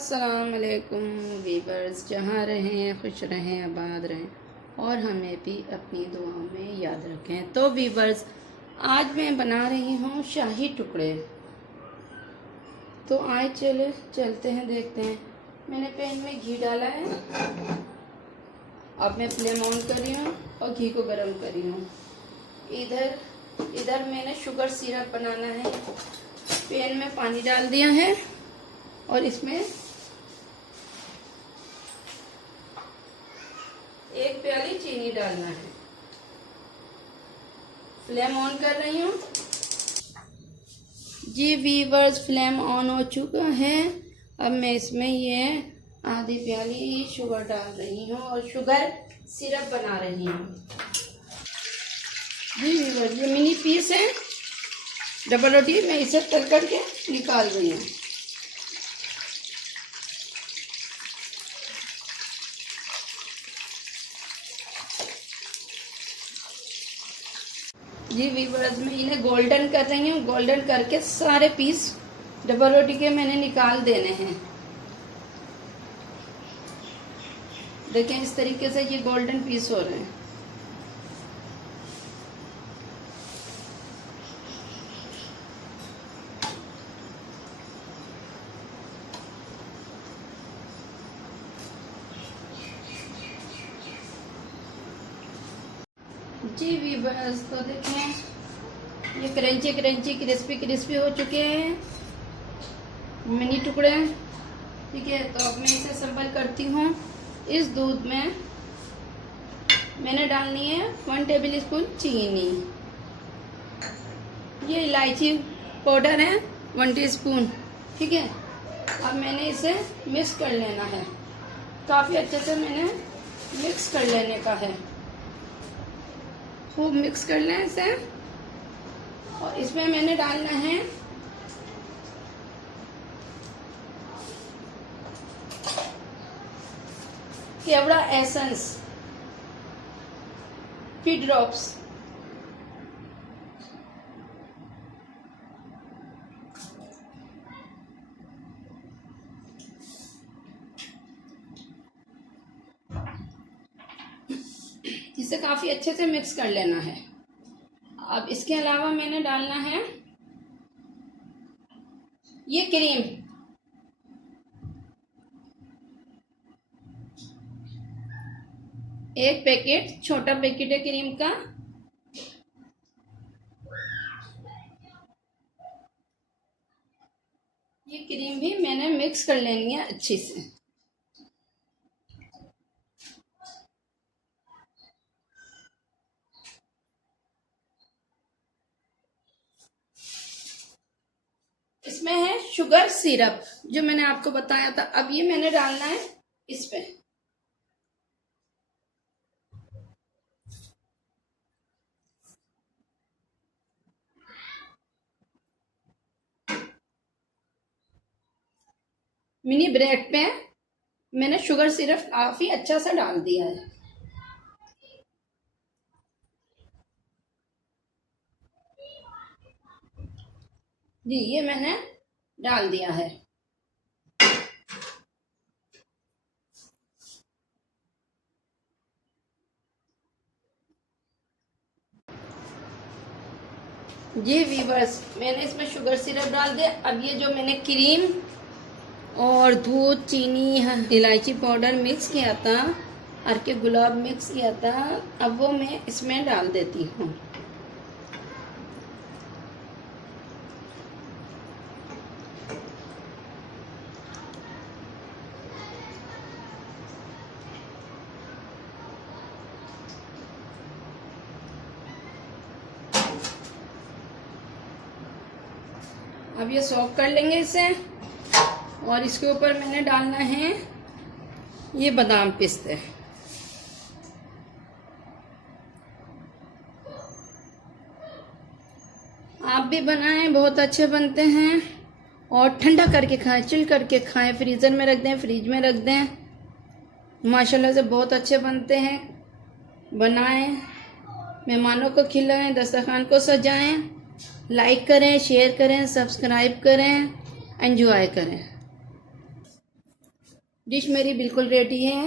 अस्सलाम वालेकुम वीवर्स, जहाँ रहें खुश रहें आबाद रहें और हमें भी अपनी दुआओं में याद रखें। तो वीवर्स, आज मैं बना रही हूँ शाही टुकड़े। तो आए चलते हैं, देखते हैं। मैंने पैन में घी डाला है। अब मैं फ्लेम ऑन कर रही हूँ और घी को गर्म कर रही हूँ। इधर मैंने शुगर सिरप बनाना है। पैन में पानी डाल दिया है और इसमें 1 प्याली चीनी डालना है। फ्लेम ऑन कर रही हूँ। जी वीवर्स, फ्लेम ऑन हो चुका है। अब मैं इसमें ये आधी प्याली शुगर डाल रही हूँ और शुगर सिरप बना रही हूँ। जी वीवर्स, ये मिनी पीस है डबल रोटी, मैं इसे तल करके निकाल रही हूँ। जी वीवर्स, मैं इन्हें गोल्डन कर रही हूँ। गोल्डन करके सारे पीस डबल रोटी के मैंने निकाल देने हैं। देखें, इस तरीके से ये गोल्डन पीस हो रहे हैं। जी वीवर्स, तो देखें ये क्रंची क्रिस्पी हो चुके हैं मिनी टुकड़े। ठीक है, तो अब मैं इसे संभल करती हूँ। इस दूध में मैंने डालनी है 1 टेबल स्पून चीनी। ये इलायची पाउडर है 1 टीस्पून। ठीक है, अब मैंने इसे मिक्स कर लेना है। काफ़ी अच्छे से मैंने मिक्स कर लेने का है। खूब मिक्स कर लें इसे। और इसमें मैंने डालना है केवड़ा एसेंस 3 ड्रॉप्स। इसे काफी अच्छे से मिक्स कर लेना है। अब इसके अलावा मैंने डालना है ये क्रीम। एक पैकेट, छोटा पैकेट है क्रीम का। ये क्रीम भी मैंने मिक्स कर लेनी है अच्छे से। इसमें है शुगर सिरप जो मैंने आपको बताया था। अब ये मैंने डालना है इस पे। मिनी ब्रेड पे मैंने शुगर सिरप काफी अच्छा सा डाल दिया है। जी, ये मैंने डाल दिया है। जी वीवर्स, मैंने इसमें शुगर सिरप डाल दिया। अब ये जो मैंने क्रीम और दूध, चीनी, इलायची पाउडर मिक्स किया था, अर्के गुलाब मिक्स किया था, अब वो मैं इसमें डाल देती हूँ। अब ये सॉक कर लेंगे इसे। और इसके ऊपर मैंने डालना है ये बादाम पिस्ते। आप भी बनाएं, बहुत अच्छे बनते हैं। और ठंडा करके खाएं, चिल करके खाएं, फ्रीज़र में रख दें, फ्रिज में रख दें। माशाल्लाह से बहुत अच्छे बनते हैं। बनाएं, मेहमानों को खिलाएं, दस्तरखान को सजाएं। लाइक करें, शेयर करें, सब्सक्राइब करें, एंजॉय करें। डिश मेरी बिल्कुल रेडी है।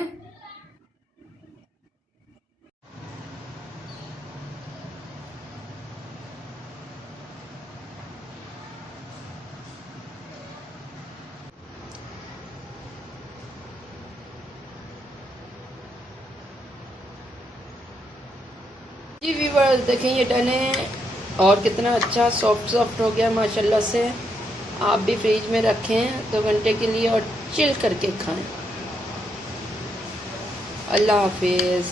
जी व्यूअर्स देखें ये डन है और कितना अच्छा सॉफ्ट सॉफ्ट हो गया माशाल्लाह से। आप भी फ्रिज में रखें 2 घंटे के लिए और चिल करके खाएं। अल्लाह हाफिज़।